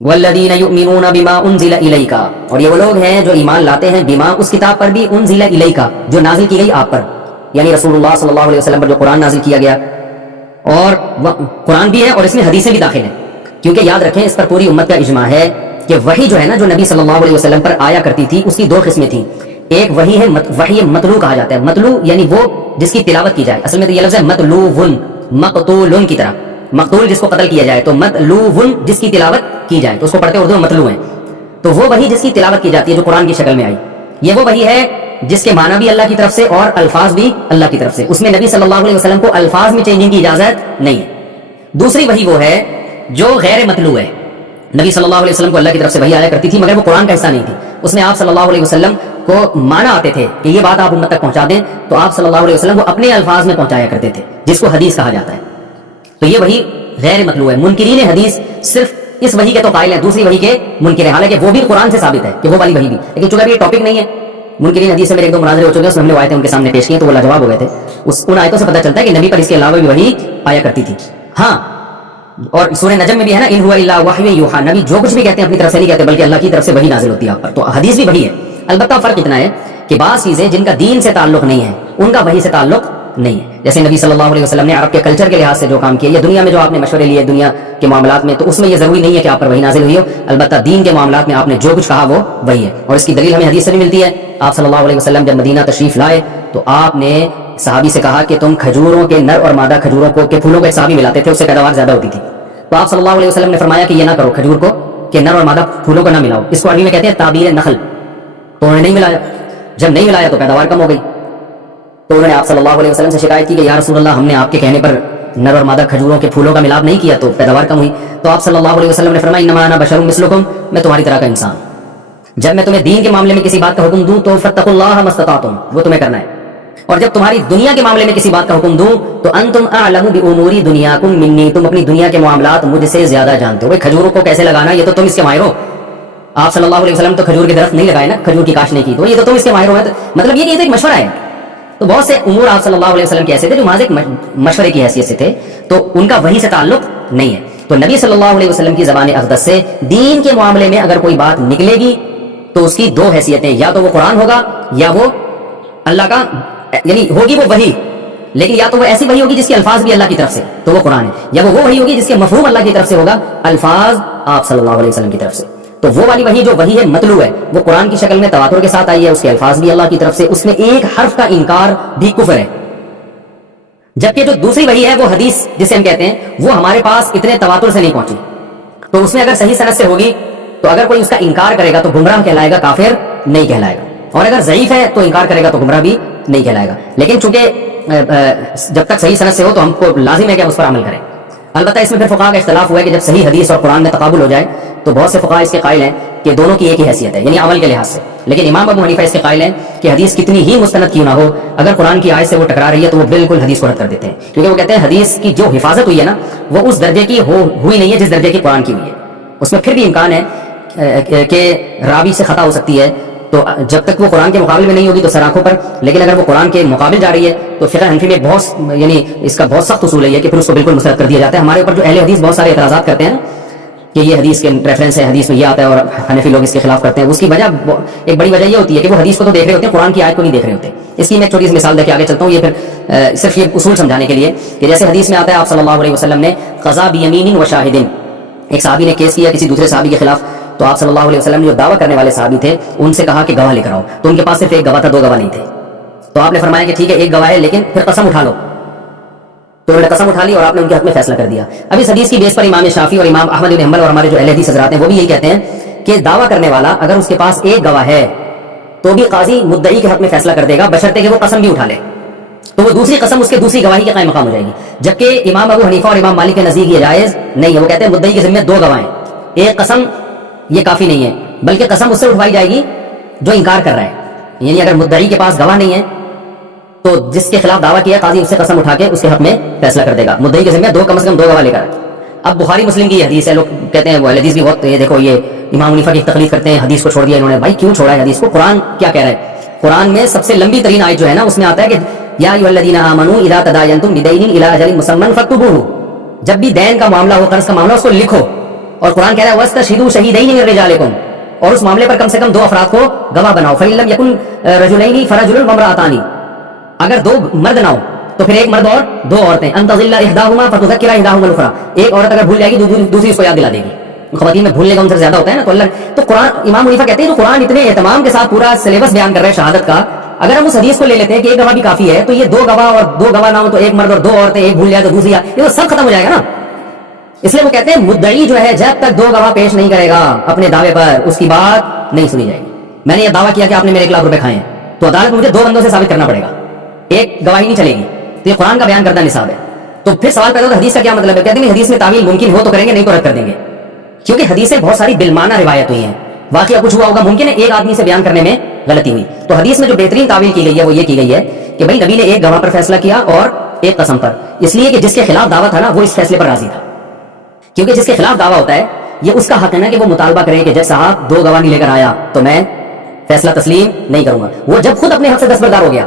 والذین یؤمنون بما انزل الیک، اور یہ وہ لوگ ہیں جو ایمان لاتے ہیں بما، اس کتاب پر بھی، انزل الیک، جو نازل کی گئی آپ پر، یعنی رسول اللہ صلی اللہ علیہ وسلم پر جو قرآن نازل کیا گیا، اور قرآن بھی ہے اور اس میں حدیثیں بھی داخل ہیں، کیونکہ یاد رکھیں اس پر پوری امت کا اجماع ہے کہ وحی جو ہے نا، جو نبی صلی اللہ علیہ وسلم پر آیا کرتی تھی، اس کی دو قسمیں تھیں۔ ایک وحی ہے، وحی متلو کہا جاتا ہے، متلو یعنی وہ جس کی تلاوت کی جائے، اصل میں تو یہ لفظ ہے متلوون، مقتولن کی طرح، مقتول جس کو قتل کیا جائے، تو متلوون جس کی تلاوت کی جائے، تو اس کو پڑھتے اردو میں متلو ہیں، تو وہ وحی جس کی تلاوت کی جاتی ہے جو قرآن کی شکل میں آئی، یہ وہ وحی ہے جس کے معنی بھی اللہ کی طرف سے اور الفاظ بھی اللہ کی طرف سے، اس میں نبی صلی اللہ علیہ وسلم کو الفاظ میں چینجنگ کی اجازت نہیں ہے۔ دوسری وحی وہ ہے جو غیر متلو ہے، نبی صلی اللہ علیہ وسلم کو اللہ کی طرف سے وحی آیا کرتی تھی مگر وہ قرآن کا حصہ نہیں تھی، اس میں آپ صلی اللہ علیہ وسلم کو معنی آتے تھے کہ یہ بات آپ امت تک پہنچا دیں، تو آپ صلی اللہ علیہ وسلم کو اپنے الفاظ میں پہنچایا کرتے تھے، جس کو حدیث کہا جاتا ہے، تو یہ وحی غیر متلو ہے۔ منکرین حدیث صرف اس وحی کے تو قائل ہیں، دوسری وحی کے منکر ہیں، حالانکہ وہ بھی قرآن سے ثابت ہے کہ وہ والی وحی بھی، لیکن چونکہ یہ ٹاپک نہیں ہے، منکرین حدیث سے میرے ایک دو مناظرے ہو چکے ہیں، اس میں ہم نے وہ آیتیں ان کے سامنے پیش کی ہیں تو وہ لاجواب ہو گئے تھے، ان آیتوں سے پتہ چلتا ہے کہ نبی پر اس کے علاوہ بھی وحی آیا کرتی تھی۔ ہاں، اور سورہ نجم میں بھی ہے نا، ان ہوا الا وحی یوحی، نبی جو کچھ بھی کہتے ہیں اپنی طرف سے نہیں کہتے بلکہ اللہ کی طرف سے وحی نازل ہوتی ہے آپ پر، تو حدیث بھی وحی ہے۔ البتہ فرق اتنا ہے کہ بعض چیزیں جن کا دین سے تعلق نہیں ہے ان کا وحی سے تعلق نہیں ہے، جیسے نبی صلی اللہ علیہ وسلم نے عرب کے کلچر کے لحاظ سے جو کام کیا، یا دنیا میں جو آپ نے مشورے لیے دنیا کے معاملات میں، تو اس میں یہ ضروری نہیں ہے کہ آپ پر وحی نازل ہوئی ہو، البتہ دین کے معاملات میں آپ نے جو کچھ کہا وہ وہی ہے، اور اس کی دلیل ہمیں حدیث سے بھی ملتی ہے۔ آپ صلی اللہ علیہ وسلم جب مدینہ تشریف لائے تو آپ نے صحابی سے کہا کہ تم کھجوروں کے نر اور مادہ کھجوروں کو کے پھولوں کو ایک صحابی ملاتے تھے، اس سے پیداوار زیادہ ہوتی تھی، تو آپ صلی اللہ علیہ وسلم نے فرمایا کہ یہ نہ کرو، کھجور کو کہ نر اور مادہ پھولوں کو نہ ملاؤ، اس کو عربی میں کہتے ہیں تعبیر نخل، تو انہوں نے نہیں ملایا، جب نہیں ملایا تو پیداوار کم ہو گئی، تو انہوں نے آپ صلی اللہ علیہ وسلم سے شکایت کی کہ یا رسول اللہ، ہم نے آپ کے کہنے پر نر اور مادہ کھجوروں کے پھولوں کا ملاپ نہیں کیا تو پیداوار کم ہوئی، تو آپ صلی اللہ علیہ وسلم نے فرمایا انما انا بشر مثلکم، میں تمہاری طرح کا انسان، جب میں تمہیں دین کے معاملے میں کسی بات کا حکم دوں تو فاتقوا اللہ ما استطعتم، وہ تمہیں کرنا ہے، اور جب تمہاری دنیا کے معاملے میں کسی بات کا حکم دوں تو انتم اعلم بامور دنیاکم منی، تم اپنی دنیا کے معاملات مجھ سے زیادہ جانتے ہو، کھجوروں کو کیسے لگانا یہ تو تم اس کے ماہر ہو، آپ صلی اللہ علیہ وسلم تو کھجور کے درخت نہیں لگائے نا، کھجور کی کاشت نہیں کی، تو یہ تو تم اس کے ماہر ہو، مطلب یہ کہ یہ تو ایک مشورہ ہے، تو بہت سے امور آپ صلی اللہ علیہ وسلم کے ایسے تھے جو محض ایک مشورے کی حیثیت سے تھے، تو ان کا وحی سے تعلق نہیں ہے، تو نبی صلی اللہ علیہ وسلم کی زبان اقدس سے دین کے معاملے میں اگر کوئی بات نکلے گی تو اس کی دو حیثیتیں، یا تو وہ قرآن ہوگا یا وہ اللہ کا، یعنی ہوگی وہ وحی، لیکن یا تو وہ ایسی وحی ہوگی جس کے الفاظ بھی اللہ کی طرف سے تو وہ قرآن ہے، یا وہ وحی ہوگی جس کے مفہوم اللہ کی طرف سے ہوگا، الفاظ آپ صلی اللہ علیہ وسلم کی طرف سے، تو وہ والی وحی جو وحی ہے مطلوع ہے وہ قرآن کی شکل میں تواتر کے ساتھ آئی ہے، اس کے الفاظ بھی اللہ کی طرف سے، اس میں ایک حرف کا انکار بھی کفر ہے، جبکہ جو دوسری وحی ہے وہ حدیث جسے ہم کہتے ہیں وہ ہمارے پاس اتنے تواتر سے نہیں پہنچی، تو اس میں اگر صحیح سند سے ہوگی تو اگر کوئی اس کا انکار کرے گا تو گمراہ کہلائے گا، کافر نہیں کہلائے گا، اور اگر ضعیف ہے تو انکار کرے گا تو گمراہ بھی نہیں کہلائے گا، لیکن چونکہ جب تک صحیح سند سے ہو تو ہم کو لازم ہے کہ ہم اس پر عمل کریں۔ البتہ اس میں پھر فقہاء کا اختلاف ہوا ہے کہ جب صحیح حدیث اور قرآن میں تقابل ہو جائے تو بہت سے فقہاء اس کے قائل ہیں کہ دونوں کی ایک ہی حیثیت ہے، یعنی عمل کے لحاظ سے، لیکن امام ابو حنیفہ اس کے قائل ہیں کہ حدیث کتنی ہی مستند کیوں نہ ہو، اگر قرآن کی آیت سے وہ ٹکرا رہی ہے تو وہ بالکل حدیث کو رد کر دیتے ہیں، کیونکہ وہ کہتے ہیں حدیث کی جو حفاظت ہوئی ہے نا وہ اس درجے کی ہوئی نہیں ہے جس درجے کی قرآن کی ہوئی ہے، اس میں پھر بھی امکان ہے کہ راوی سے خطا ہو سکتی ہے، تو جب تک وہ قرآن کے مقابل میں نہیں ہوگی تو سر آنکھوں پر، لیکن اگر وہ قرآن کے مقابل جا رہی ہے تو فقہ حنفی میں بہت، یعنی اس کا بہت سخت اصول ہے کہ پھر اس کو بالکل مسترد کر دیا جاتا ہے۔ ہمارے اوپر جو اہل حدیث بہت سارے اعتراضات کرتے ہیں کہ یہ حدیث کے ریفرنس ہے، حدیث میں یہ آتا ہے، اور حنفی لوگ اس کے خلاف کرتے ہیں، اس کی وجہ ایک بڑی وجہ یہ ہوتی ہے کہ وہ حدیث کو تو دیکھ رہے ہوتے ہیں، قرآن کی آیت کو نہیں دیکھ رہے ہوتے۔ اس کی میں ایک چھوٹی سی مثال دے کے آگے چلتا ہوں، یہ پھر صرف یہ اصول سمجھانے کے لیے کہ جیسے حدیث میں آتا ہے آپ صلی اللہ علیہ وسلم نے قضا بیمین و شاہدین، ایک صحابی نے کیس کیا کسی دوسرے صحابی کے خلاف، تو آپ صلی اللہ علیہ وسلم نے جو دعویٰ کرنے والے صحابی تھے ان سے کہا کہ گواہ لے کر آؤ، تو ان کے پاس صرف ایک گواہ تھا، دو گواہ نہیں تھے، تو آپ نے فرمایا کہ ٹھیک ہے ایک گواہ ہے لیکن پھر قسم اٹھا لو، تو انہوں نے قسم اٹھا لی اور آپ نے ان کے حق میں فیصلہ کر دیا۔ اب اس حدیث کی بیس پر امام شافعی اور امام احمد بن حنبل اور ہمارے جو اہل حدیث حضرات ہیں وہ بھی یہی کہتے ہیں کہ دعویٰ کرنے والا اگر اس کے پاس ایک گواہ ہے تو بھی قاضی مدعی کے حق میں فیصلہ کر دے گا بشرطے کہ وہ قسم بھی اٹھا لے، تو وہ دوسری قسم اس کے دوسری گواہی کے قائم مقام ہو جائے گی، جبکہ امام ابو حنیفہ اور امام مالک کے نزدیک یہ جائز نہیں ہے، وہ کہتے ہیں مدعی کے ذمہ دو گواہ ہیں، ایک قسم یہ کافی نہیں ہے بلکہ قسم اس سے اٹھوائی جائے گی جو انکار کر رہا ہے، یعنی اگر مدعی کے پاس گواہ نہیں ہے تو جس کے خلاف دعویٰ کیا قاضی اس سے قسم اٹھا کے اس کے حق میں فیصلہ کر دے گا، مدعی کے ذمہ کم از کم دو گواہ لے کر۔ اب بخاری مسلم کی یہ حدیث ہے، لوگ کہتے ہیں وہ حدیث بھی بہت، یہ دیکھو یہ امام حنیفہ کی تقلید کرتے ہیں، حدیث کو چھوڑ دیا انہوں نے، بھائی کیوں چھوڑا ہے حدیث کو؟ قرآن کیا کہہ رہا ہے؟ قرآن میں سب سے لمبی ترین آیت جو ہے نا اس میں آتا ہے کہ یا ایھا الذین آمنوا اذا تداینتم بدین الی اجل مسمى فاکتبوہ، جب بھی دین کا معاملہ ہو، قرض کا معاملہ، اس کو لکھو، اور قرآن کہہ رہا ہے وَاسْتَشْهِدُوا شَهِيدَيْنِ مِن رِجَالِكُمْ، اور اس معاملے پر کم سے کم 2 افراد کو گواہ بناؤ. فَإِن لَّمْ يَكُن رَجُلَيْنِ فَرَجُلٌ وَامْرَأَتَانِ، اگر 2 مرد نہ ہو تو پھر 1 مرد اور 2 عورتیں. أَن تَضِلَّ إِحْدَاهُمَا فَتُذَكِّرَ إِحْدَاهُمَا الْأُخْرَىٰ، ایک عورت اگر بھول جائے گی دوسری اس کو یاد دلا دے گی. خواتین میں بھولنے کا عنصر زیادہ ہوتا ہے نا، تو اللہ تو قرآن امام حنیفہ کہتے ہیں تو قرآن اتنے اہتمام کے ساتھ پورا سلیبس بیان کر رہے ہیں شہادت کا، اگر ہم اس حدیث کو لے لیتے ہیں کہ 1 گواہ بھی کافی ہے، تو یہ 2 گواہ اور 2 گواہ نہ ہو تو 1 مرد اور 2 عورتیں، ایک بھول جائے تو دوسری، یہ تو سب ختم ہو جائے گا نا. اس لیے وہ کہتے ہیں مدعی جو ہے جب تک 2 گواہ پیش نہیں کرے گا اپنے دعوے پر، اس کی بات نہیں سنی جائے گی. میں نے یہ دعویٰ کیا کہ آپ نے میرے 1 لاکھ روپے کھائے ہیں، تو عدالت میں مجھے 2 بندوں سے ثابت کرنا پڑے گا، ایک گواہی نہیں چلے گی. تو یہ قرآن کا بیان کردہ نصاب ہے. تو پھر سوال پیدا ہوتا ہے حدیث کا کیا مطلب ہے؟ کہتے ہیں حدیث میں تعویل ممکن ہو تو کریں گے، نہیں تو رد کر دیں گے، کیونکہ حدیثیں بہت ساری بالمعنی روایت ہوئی ہیں. واقعہ کچھ ہوا ہوگا، ممکن ہے ایک آدمی سے بیان کرنے میں غلطی ہوئی. تو حدیث میں جو بہترین تعویل کی گئی ہے وہ یہ کی گئی ہے کہ بھائی نبی نے 1 گواہ پر فیصلہ کیا اور 1 قسم پر، اس لیے کہ جس کے خلاف دعویٰ تھا نا وہ اس فیصلے پر راضی تھا. کیونکہ جس کے خلاف دعویٰ ہوتا ہے یہ اس کا حق ہے نا کہ وہ مطالبہ کرے کہ جب صاحب 2 گواہ نہیں لے کر آیا تو میں فیصلہ تسلیم نہیں کروں گا. وہ جب خود اپنے حق سے دستبردار ہو گیا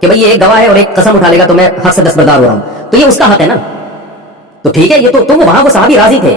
کہ بھائی یہ 1 گواہ ہے اور 1 قسم اٹھا لے گا تو میں حق سے دستبردار ہو رہا ہوں، تو یہ اس کا حق ہے نا. تو ٹھیک ہے، یہ تو وہاں وہ صحابی راضی تھے،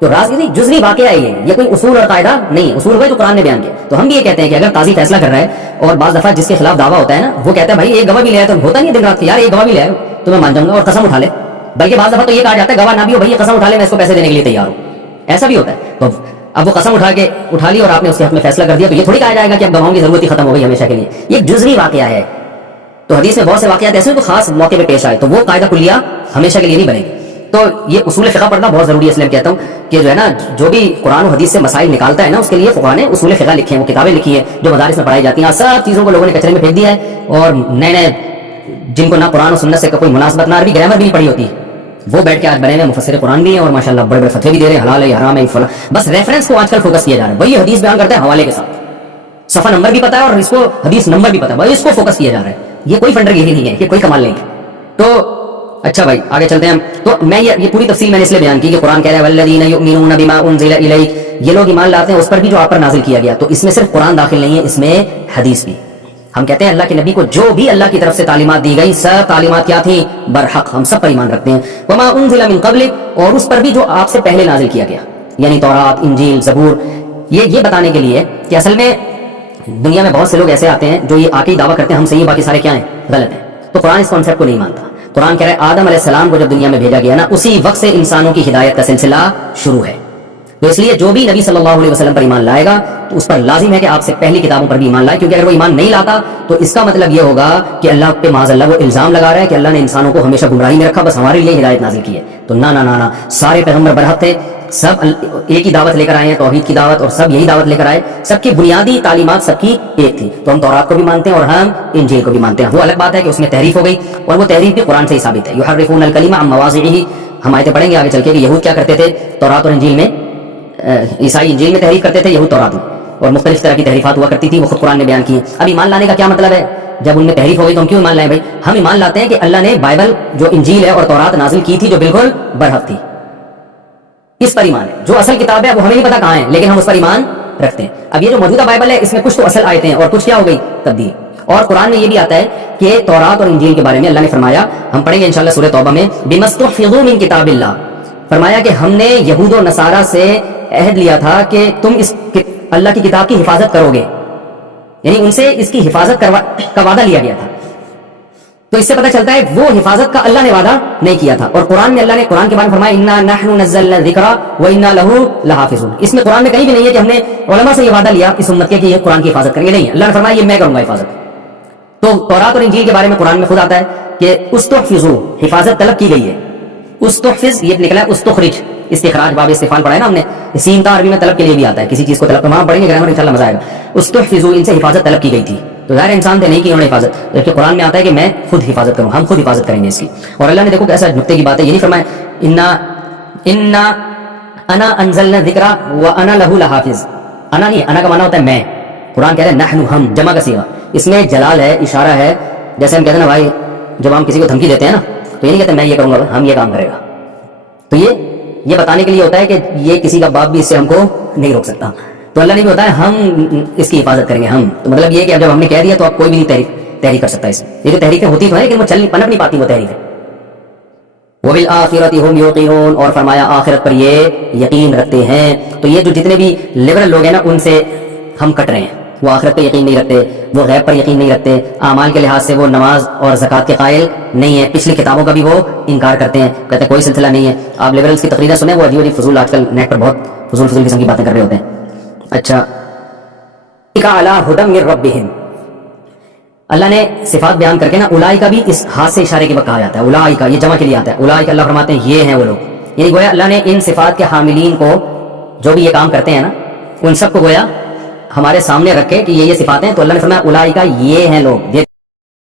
تو راضی نہیں، جزوی واقعہ ہے یہ کوئی اصول اور قاعدہ نہیں. اصول ہوئے جو قرآن نے بیان کیا. تو ہم بھی یہ کہتے ہیں کہ اگر قاضی فیصلہ کر رہا ہے اور بعض دفعہ جس کے خلاف دعویٰ ہوتا ہے نا وہ کہتا ہے بھائی 1 گواہ بھی لے آیا، تو ہوتا نہیں دن رات کہ یار 1 گواہ بھی لے آئے تو میں مان جاؤں گا اور قسم اٹھا لے. بلکہ بعض دفعہ تو یہ کہا جاتا ہے گواہ نہ بھی ہو بھائی یہ قسم اٹھا لے میں اس کو پیسے دینے کے لیے تیار ہوں، ایسا بھی ہوتا ہے. تو اب وہ قسم اٹھا لی اور آپ نے اس کے حق میں فیصلہ کر دیا، تو یہ تھوڑی کہا جائے گا کہ اب گواہوں کی ضرورت ہی ختم ہو گئی ہمیشہ کے لیے. یہ ایک جزوی واقعہ ہے. تو حدیث میں بہت سے واقعات ایسے ہیں تو خاص موقع پہ پیش آئے تو وہ قاعدہ کلیہ ہمیشہ کے لیے نہیں بنے گی. تو یہ اصول فقہ پڑھنا بہت ضروری ہے. اس لیے میں کہتا ہوں کہ جو ہے نا جو بھی قرآن و حدیث سے مسائل نکالتا ہے نا اس کے لیے فقہاء نے اصول فقہ لکھے ہیں، وہ کتابیں لکھی ہیں جو مدارس میں پڑھائی جاتی ہیں. سب چیزوں کو لوگوں نے کچرے میں پھینک دیا ہے اور نئے جن کو نہ قرآن و سنت سے کوئی مناسبت نہ عربی گرامر بھی نہیں پڑھی ہوتی وہ بیٹھ کے آج بنے ہوئے مفسر قرآن بھی ہیں اور ماشاءاللہ بڑے بڑے فتوے بھی دے رہے ہیں، حلال ہے حرام ہے فلاں. بس ریفرنس کو آج کل فوکس کیا جا رہا ہے. وہی حدیث بیان کرتا ہے حوالے کے ساتھ، صفحہ نمبر بھی پتا ہے اور اس کو حدیث نمبر بھی پتا ہے، بھائی اس کو فوکس کیا جا رہا ہے. یہ کوئی فنڈر یہی نہیں ہے، یہ کوئی کمال نہیں ہے. تو اچھا بھائی آگے چلتے ہیں. تو میں یہ پوری تفصیل میں نے اس لیے بیان کی کہ قرآن کہہ رہا ہے والذین یؤمنون بما انزل الیک، یہ لوگ ایمان لاتے ہیں اس پر بھی جو آپ پر نازل کیا گیا. تو اس میں صرف قرآن داخل نہیں ہے، اس میں حدیث بھی. ہم کہتے ہیں اللہ کے نبی کو جو بھی اللہ کی طرف سے تعلیمات دی گئی سب تعلیمات کیا تھیں؟ برحق. ہم سب پر ایمان رکھتے ہیں. وما انزل من قبلک، اور اس پر بھی جو آپ سے پہلے نازل کیا گیا، یعنی تورات، انجیل، زبور. یہ بتانے کے لیے کہ اصل میں دنیا میں بہت سے لوگ ایسے آتے ہیں جو یہ آ کے دعویٰ کرتے ہیں ہم صحیح باقی سارے کیا ہیں؟ غلط ہیں. تو قرآن اس کانسیپٹ کو نہیں مانتا. قرآن کہہ رہا ہے آدم علیہ السلام کو جب دنیا میں بھیجا گیا نا اسی وقت سے انسانوں کی ہدایت کا سلسلہ شروع ہے. تو اس لیے جو بھی نبی صلی اللہ علیہ وسلم پر ایمان لائے گا تو اس پر لازم ہے کہ آپ سے پہلی کتابوں پر بھی ایمان لائے، کیونکہ اگر وہ ایمان نہیں لاتا تو اس کا مطلب یہ ہوگا کہ اللہ پہ معاذ اللہ وہ الزام لگا رہا ہے کہ اللہ نے انسانوں کو ہمیشہ گمراہی میں رکھا، بس ہمارے لیے ہدایت نازل کی ہے. تو نہ سارے پیغمبر برحق تھے، سب ایک ہی دعوت لے کر آئے ہیں، توحید کی دعوت، اور سب یہی دعوت لے کر آئے. سب کی بنیادی تعلیمات سب کی ایک تھی. تو ہم تورات کو بھی مانتے ہیں اور ہم انجیل کو بھی مانتے ہیں. وہ الگ بات ہے کہ اس میں تحریف ہو گئی اور وہ تحریف بھی قرآن سے ہی ثابت ہے. یحرفون الکلم عن مواضعہ، ہم آیتیں پڑھیں گے آگے چل کے کہ یہود کیا کرتے تھے تورات اور انجیل میں، عیسائی انجیل میں تحریف کرتے تھے، یہود تورات میں، اور مختلف طرح کی تحریفات ہوا کرتی تھی، وہ خود قرآن نے بیان کی ہیں. اب ایمان لانے کا کیا مطلب ہے؟ جب ان میں تحریف ہو گئی تو ہم کیوں ایمان لائیں بھائی؟ ہم ایمان لاتے ہیں کہ اللہ نے بائبل جو انجیل ہے اور تورات نازل کی تھی جو بالکل برحق تھی، اس پر ایمان ہے. جو اصل کتاب ہے وہ ہمیں نہیں پتا کہاں ہے لیکن ہم اس پر ایمان رکھتے ہیں. اب یہ جو موجودہ بائبل ہے اس میں کچھ تو اصل آیتیں ہیں اور کچھ کیا ہو گئی؟ تبدیل. اور قرآن میں یہ بھی آتا ہے کہ تورات اور انجیل کے بارے میں اللہ نے فرمایا، ہم پڑھیں گے انشاءاللہ سورہ توبہ میں، بِمَسْتُحْفِظُوا مِن کتاب اللہ، فرمایا کہ ہم نے یہود و نصارہ سے عہد لیا تھا کہ تم اس اللہ کی کتاب کی حفاظت کرو گے، یعنی ان سے اس کی حفاظت کا وعدہ لیا گیا تھا. تو اس سے پتہ چلتا ہے وہ حفاظت کا اللہ نے وعدہ نہیں کیا تھا. اور قرآن میں اللہ نے قرآن کے بارے میں فرمایا اِنَّا نَحْنُ نَزَّلْنَا الذِّكْرَ وَإِنَّا لَهُ لَحَافِظُونَ. اس میں قرآن میں کہیں بھی نہیں ہے کہ ہم نے علماء سے یہ وعدہ لیا اس امت کے کہ یہ قرآن کی حفاظت کریں گے، نہیں. اللہ نے فرمایا یہ میں کروں گا حفاظت. تو تورات اور انجیل کے بارے میں قرآن میں خود آتا ہے کہ استحفظوا، حفاظت طلب کی گئی ہے. استحفظ یہ نکلا ہے استخرج، استخراج باب استفعال پڑھا ہے نا ہم نے، سین تا عربی میں طلب کے لیے بھی آتا ہے، کسی چیز کو طلب کرنا پڑھیں گے گرامر انشاءاللہ مزہ آئے گا. استحفظوا، ان سے حفاظت طلب کی گئی تھی. تو ظاہر انسان تھے نہیں کی انہوں نے حفاظت، جبکہ قرآن میں آتا ہے کہ میں خود حفاظت کروں، ہم خود حفاظت کریں گے اس کی. اور اللہ نے دیکھو کہ ایسا نقطے کی بات ہے، یہ نہیں فرمایا انا انزلنا الذکر وانا له لحافظ. انا نہیں، انا کا معنی ہوتا ہے میں. قرآن کہہ رہے ہیں نحن، ہم، جمع کا صیغہ، اس میں جلال ہے، اشارہ ہے. جیسے ہم کہتے ہیں نا بھائی جب ہم کسی کو دھمکی دیتے ہیں نا تو یہ نہیں کہتے میں یہ کروں گا ہم یہ کام کرے گا. تو یہ بتانے کے لیے ہوتا ہے کہ یہ کسی کا باپ بھی اس سے ہم کو نہیں روک سکتا. تو اللہ نے بھی بتایا ہم اس کی حفاظت کریں گے ہم. تو مطلب یہ کہ اب جب ہم نے کہہ دیا تو اب کوئی بھی نہیں تحریک کر سکتا. اس یہ جو تحریکیں ہوتی تو ہیں لیکن وہ پنپ نہیں پاتی وہ تحریکیں. وبالآخرۃ هم یوقنون، اور فرمایا آخرت پر یہ یقین رکھتے ہیں. تو یہ جو جتنے بھی لبرل لوگ ہیں نا ان سے ہم کٹ رہے ہیں. وہ آخرت پہ یقین نہیں رکھتے، وہ غیب پر یقین نہیں رکھتے، اعمال کے لحاظ سے وہ نماز اور زکوٰۃ کے قائل نہیں ہیں، پچھلی کتابوں کا بھی وہ انکار کرتے ہیں، کہتے ہیں کوئی سلسلہ نہیں ہے. آپ لبرلس کی تقریریں سنیں، وہ عجیب عجیب فضول آج کل نیٹ پر بہت فضول قسم کی باتیں کر رہے ہوتے ہیں. اچھا، علی ھدی من ربہم، اللہ نے صفات بیان کر کے نا اولئک بھی اس ہاتھ سے اشارے کے وقت کہا جاتا ہے. اولئک یہ جمع کے لیے آتا ہے. اولئک اللہ فرماتے ہیں یہ ہیں وہ لوگ، یعنی گویا اللہ نے ان صفات کے حاملین کو جو بھی یہ کام کرتے ہیں نا ان سب کو گویا ہمارے سامنے رکھے کہ یہ صفات ہیں. تو اللہ نے فرمایا اولئک یہ ہیں لوگ.